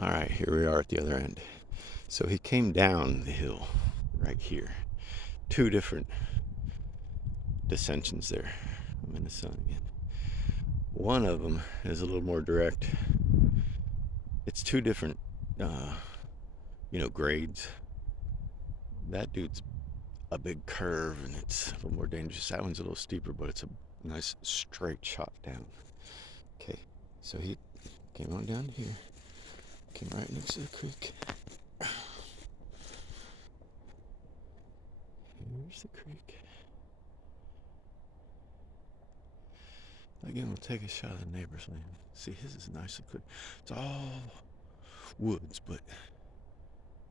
All right, here we are at the other end. So he came down the hill right here. Two different dissensions there. I'm in the sun again. One of them is a little more direct. It's two different, uh, grades. That dude's a big curve and it's a little more dangerous. That one's a little steeper, but it's a nice straight shot down. Okay, so he came on down here, came right next to the creek. Here's the creek. Again, we'll take a shot of the neighbor's land. See, his is nicely clear. It's all woods, but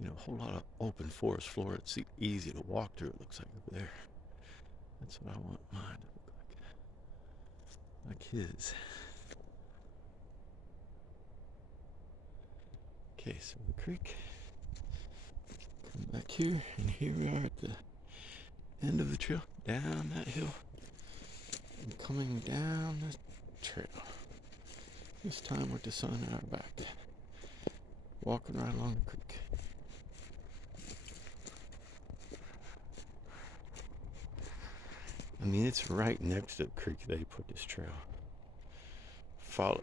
a whole lot of open forest floor. It's easy to walk through. It looks like over there. That's what I want mine to look like his. Okay, so the creek. Come back here, and here we are at the end of the trail, down that hill, and coming down the trail. This time with the sun at our back, walking right along the creek. I mean, it's right next to the creek that he put this trail.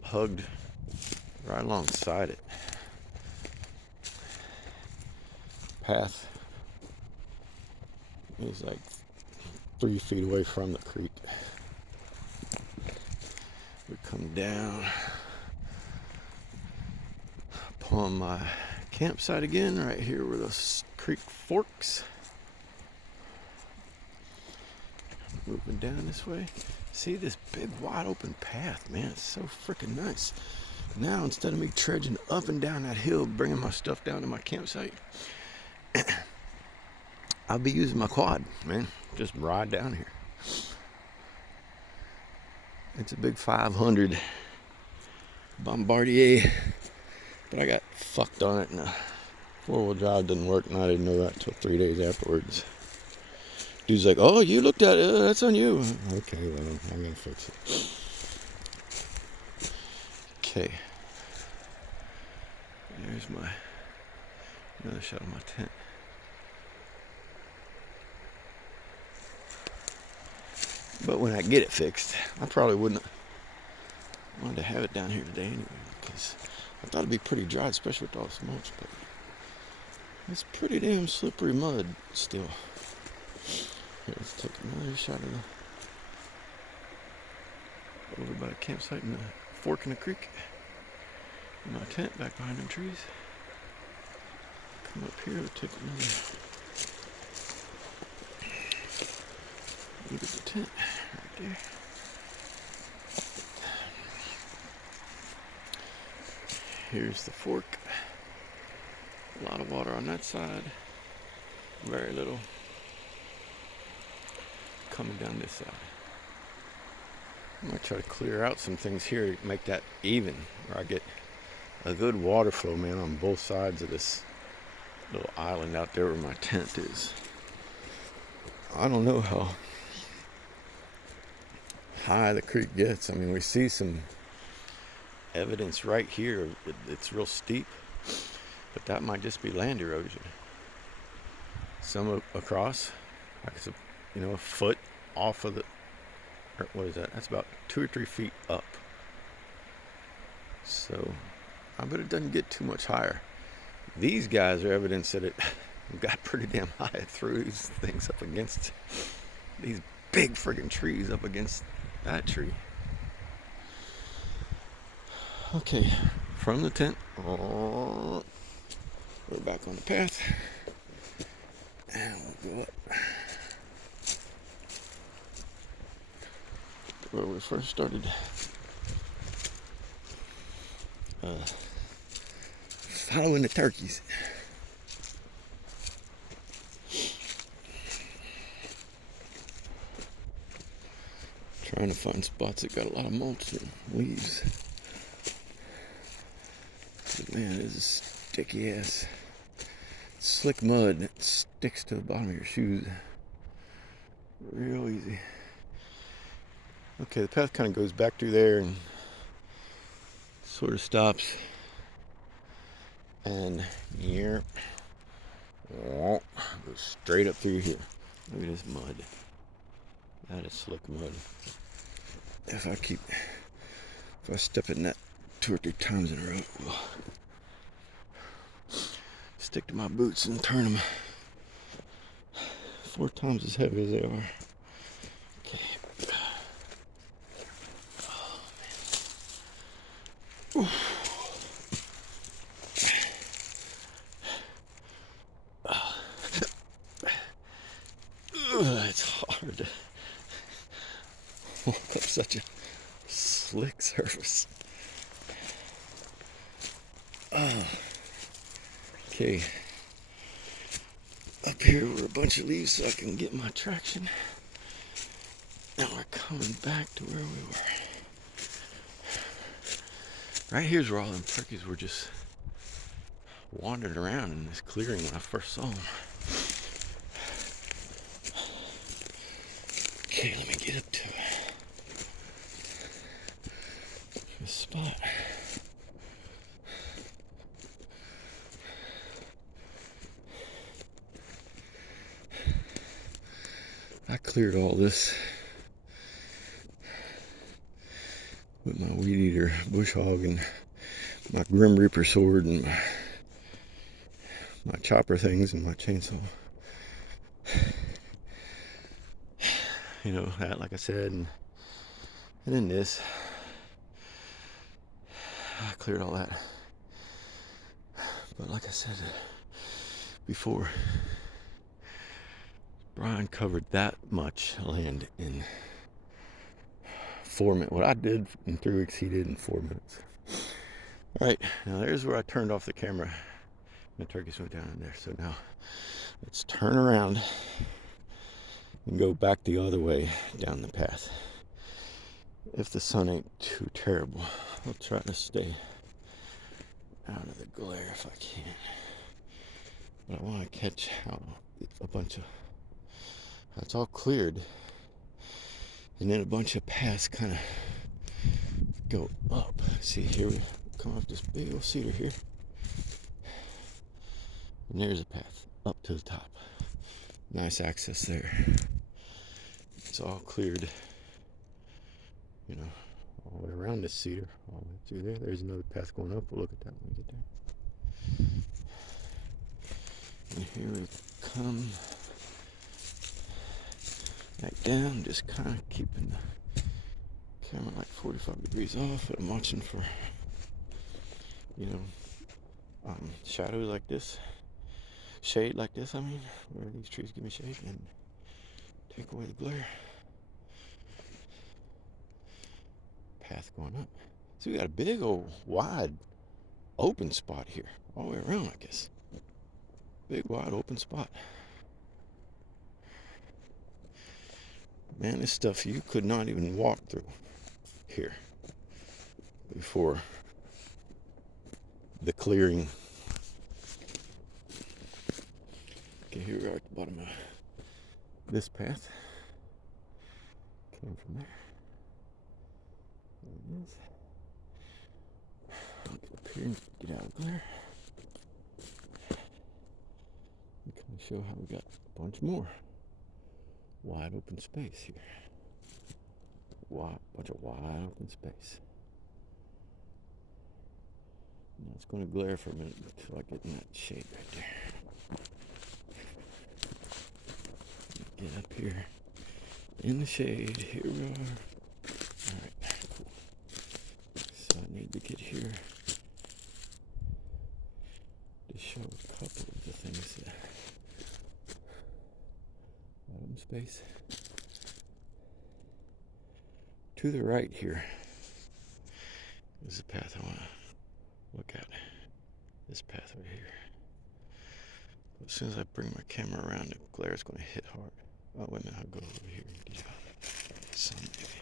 Hugged right alongside it. Path is like 3 feet away from the creek. We come down upon my campsite again, right here where the creek forks. Moving down this way. See this big wide open path, man. It's so freaking nice. Now instead of me trudging up and down that hill, bringing my stuff down to my campsite, I'll be using my quad, man. Just ride down here. It's a big 500 Bombardier, but I got fucked on it and the 4-wheel drive didn't work, and I didn't know that until 3 days afterwards. Dude's like, "Oh, you looked at it. That's on you." Okay, well, I'm gonna fix it. Okay. There's another shot of my tent. But when I get it fixed, I probably wouldn't have wanted to have it down here today anyway, because I thought it'd be pretty dry, especially with all this mulch, but it's pretty damn slippery mud still. Here, let's take another shot of over by the campsite in the fork in the creek. In my tent back behind them trees. Come up here, we'll take another look at the tent right there. Here's the fork. A lot of water on that side. Very little coming down this side. I'm gonna try to clear out some things here to make that even, where I get a good water flow, man, on both sides of this little island out there where my tent is. I don't know how high the creek gets. I mean, we see some evidence right here. It's real steep, but that might just be land erosion. Some across, like it's a foot off of the, or what is that? That's about 2 or 3 feet up. So I bet it doesn't get too much higher. These guys are evidence that it got pretty damn high. It threw these things up against these big friggin' trees up against that tree. Okay, from the tent, we're back on the path, and we'll go up where we first started. Following the turkeys. Trying to find spots that got a lot of mulch and leaves. But man, this is sticky ass slick mud that sticks to the bottom of your shoes real easy. Okay, the path kind of goes back through there and sort of stops And here, go straight up through here. Look at this mud. That is slick mud. If I step in that 2 or 3 times in a row, it will stick to my boots and turn them 4 times as heavy as they are. Okay. Oh, man. Oof. It's hard to walk up such a slick surface. Okay. Up here were a bunch of leaves so I can get my traction. Now we're coming back to where we were. Right here's where all them turkeys were just wandering around in this clearing when I first saw them. Okay, let me get up to this spot. I cleared all this with my weed eater bush hog and my Grim Reaper sword and my chopper things and my chainsaw. You know, that, like I said, and then this. I cleared all that. But like I said before, Brian covered that much land in 4 minutes. What I did in 3 weeks, he did in 4 minutes. All right, now there's where I turned off the camera. The turkeys went down in there. So now let's turn around and go back the other way down the path. If the sun ain't too terrible, I'll try to stay out of the glare if I can. But I want to catch out a bunch of, it's all cleared, and then a bunch of paths kind of go up. See, here we come up this big old cedar here, and there's a path up to the top. Nice access there. It's all cleared, you know, all the way around this cedar, all the way through there. There's another path going up. We'll look at that when we get there. And here we come back down, just kind of keeping the camera like 45 degrees off, but I'm watching for, you know, shadows like this, shade like this, I mean, where these trees give me shade and take away the glare. Path going up. So we got a big old wide open spot here, all the way around, I guess. Big wide open spot. Man, this stuff you could not even walk through here before the clearing. Okay, here we are at the bottom of this path. Came from there. There it is. I'll get up here and get out of glare. And kind of show how we got a bunch more wide open space here. Bunch of wide open space. Now it's going to glare for a minute until I get in that shade right there. Get up here in the shade. Here we are. Alright, cool. So I need to get here to show a couple of the things that bottom space. To the right here is the path I want to look at. This path right here. As soon as I bring my camera around, the glare is going to hit hard. Oh, wait a minute, I'll go over here and get out the sun, maybe.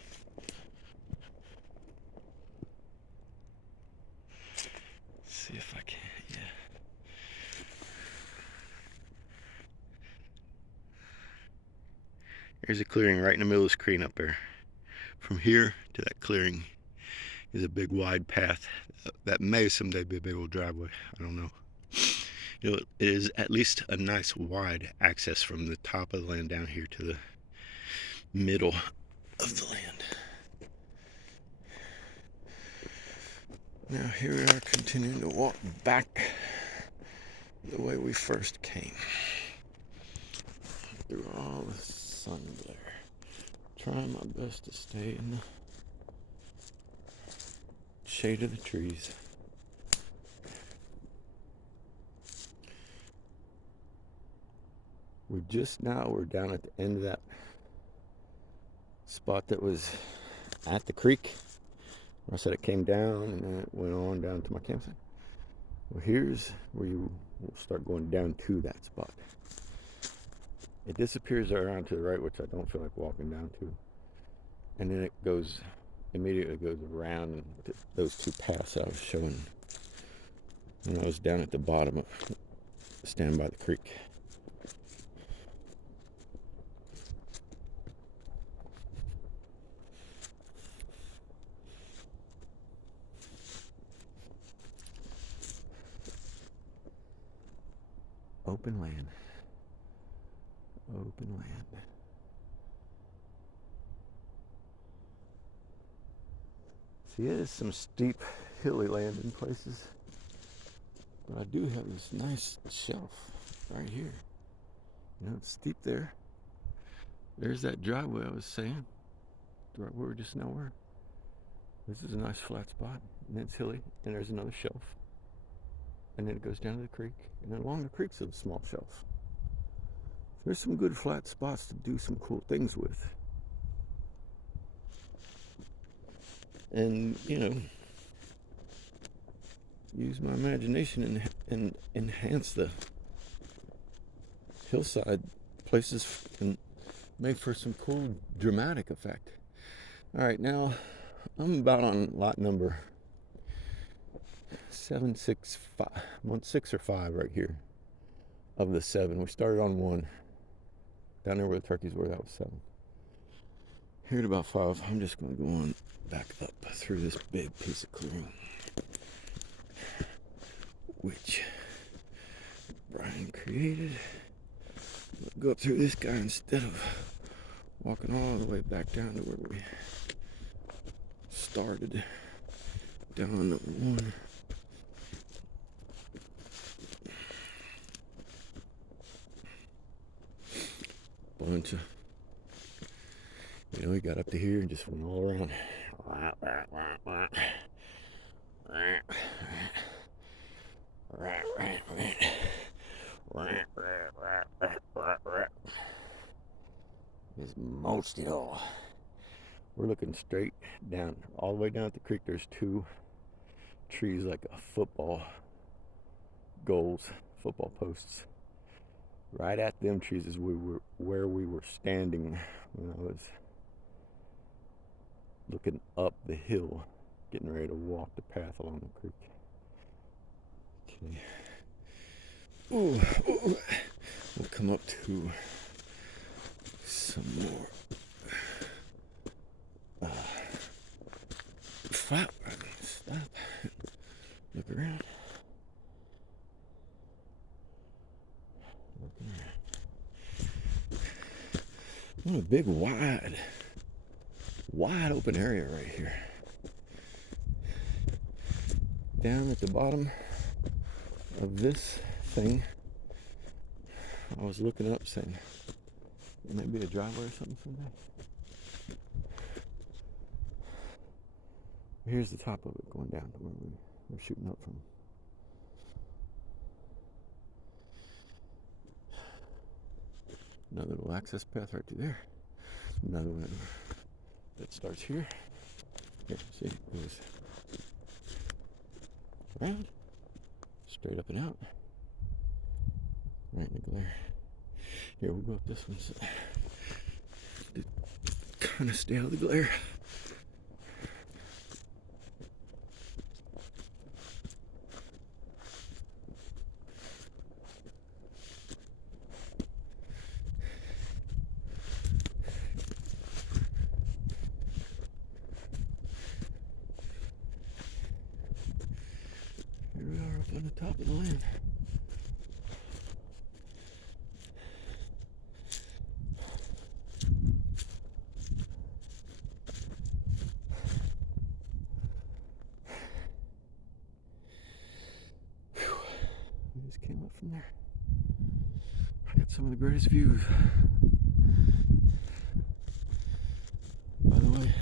See if I can, yeah. There's a clearing right in the middle of the screen up there. From here to that clearing is a big wide path that may someday be a big old driveway. I don't know. it is at least a nice wide access from the top of the land down here to the middle of the land. Now here we are continuing to walk back the way we first came. Through all the sun glare. Trying my best to stay in the shade of the trees. We're down at the end of that spot that was at the creek. I said it came down and then it went on down to my campsite. Well, here's where you will start going down to that spot. It disappears around to the right, which I don't feel like walking down to. And then it immediately goes around those two paths I was showing when I was down at the bottom, standing by the creek. Open land. Open land. See, it is some steep, hilly land in places. But I do have this nice shelf right here. You know, it's steep there. There's that driveway I was saying. Right where we just now were. This is a nice flat spot. And it's hilly. And there's another shelf. And then it goes down to the creek. And then along the creek's a small shelf. There's some good flat spots to do some cool things with. And, you know, use my imagination and enhance the hillside places and make for some cool dramatic effect. All right, now I'm about on lot number 765, 6 or 5 right here of the 7. We started on 1 down there where the turkeys were. That was 7. Here at about 5, I'm just going to go on back up through this big piece of clearing, which Brian created. We'll go up through this guy instead of walking all the way back down to where we started, down on number 1. Bunch of, you know, we got up to here and just went all around. Just mulched it all. We're looking straight down, all the way down at the creek. There's 2 trees like a football goals, football posts. Right at them trees is where we were standing when I was looking up the hill, getting ready to walk the path along the creek. Okay. Ooh. We'll come up to some more flat. Stop. Look around. What a big, wide open area right here. Down at the bottom of this thing, I was looking up saying, it may be a driveway or something someday. Here's the top of it going down to where we're shooting up from. Another little access path right through there. Another one that starts here. Here, see, it goes around, straight up and out, right in the glare. Here, we'll go up this one so to kind of stay out of the glare. On the top of the land. in there. I got some of the greatest views. By the way,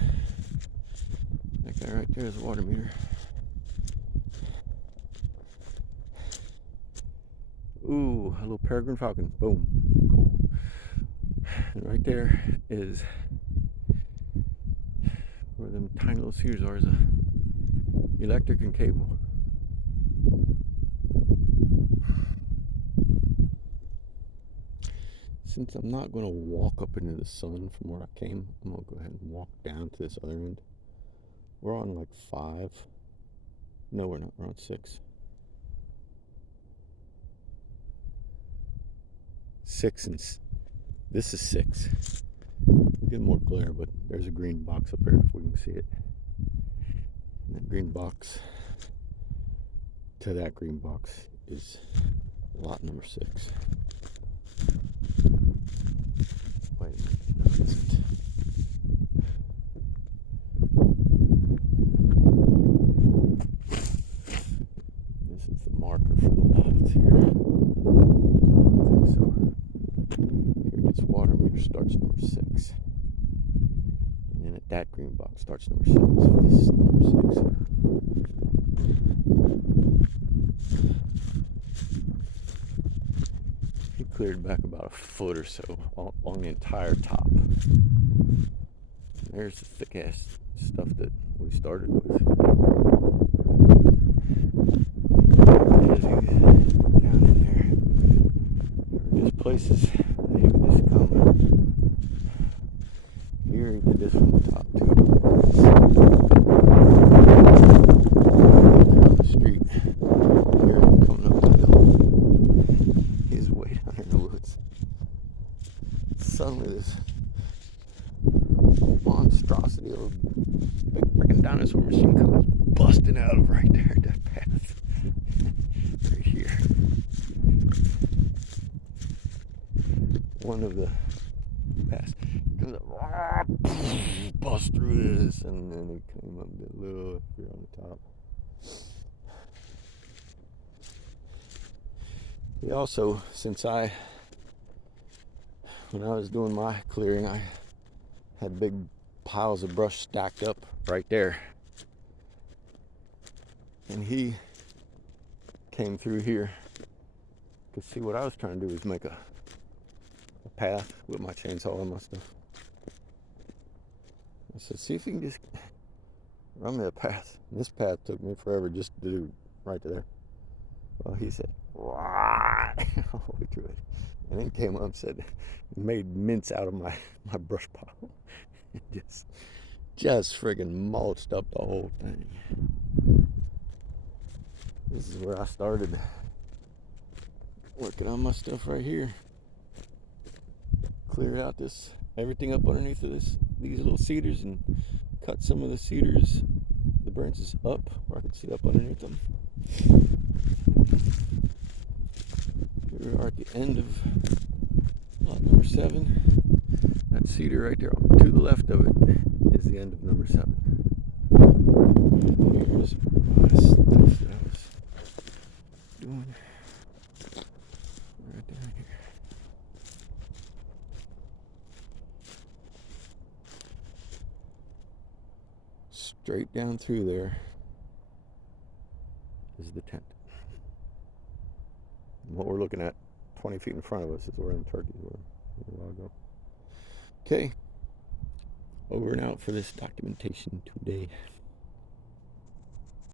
that guy right there is a water meter. Ooh, a little peregrine falcon. Boom. Cool. And right there is where them tiny little cedars are, is a electric and cable. Since I'm not going to walk up into the sun from where I came, I'm going to go ahead and walk down to this other end. We're on like 5. No, we're not. We're on 6. 6 and this is 6. Get more glare, but there's a green box up there if we can see it. And that green box to that green box is lot number 6. Wait a minute, no, it isn't. This is the marker for the lots here. I think so. Here it gets water meter starts number 6. And then at that green box starts number 7. So this is number 6. He cleared back about a foot or so along the entire top. And there's the thick ass stuff that we started with. As he down in there, there were just places that he would just come. Here he did this from the top too. Down the street. Here he coming up the hill. He's way down in the woods. Suddenly this monstrosity of a big freaking dinosaur machine comes busting out of right there at that path. Right here. One of the paths. He comes up, bust through this, and then he came up a little up here on the top. He also, when I was doing my clearing, I had big piles of brush stacked up right there. And he came through here to see what I was trying to do was make a path with my chainsaw and my stuff. I said, see if you can just run me a path. And this path took me forever just to do right to there. Well, he said, all the way through it. And then came up and said, made mince out of my brush pile. just friggin' mulched up the whole thing. This is where I started working on my stuff right here. Clear out everything up underneath of these little cedars and cut some of the cedars, the branches up where I could see up underneath them. Here we are at the end of lot number 7. That cedar right there to the left of it is the end of number 7. Here's my stuff that I was doing right down here. Straight down through there is the tent. And what we're looking at 20 feet in front of us is where the turkeys were a while ago. Okay, over and out for this documentation today.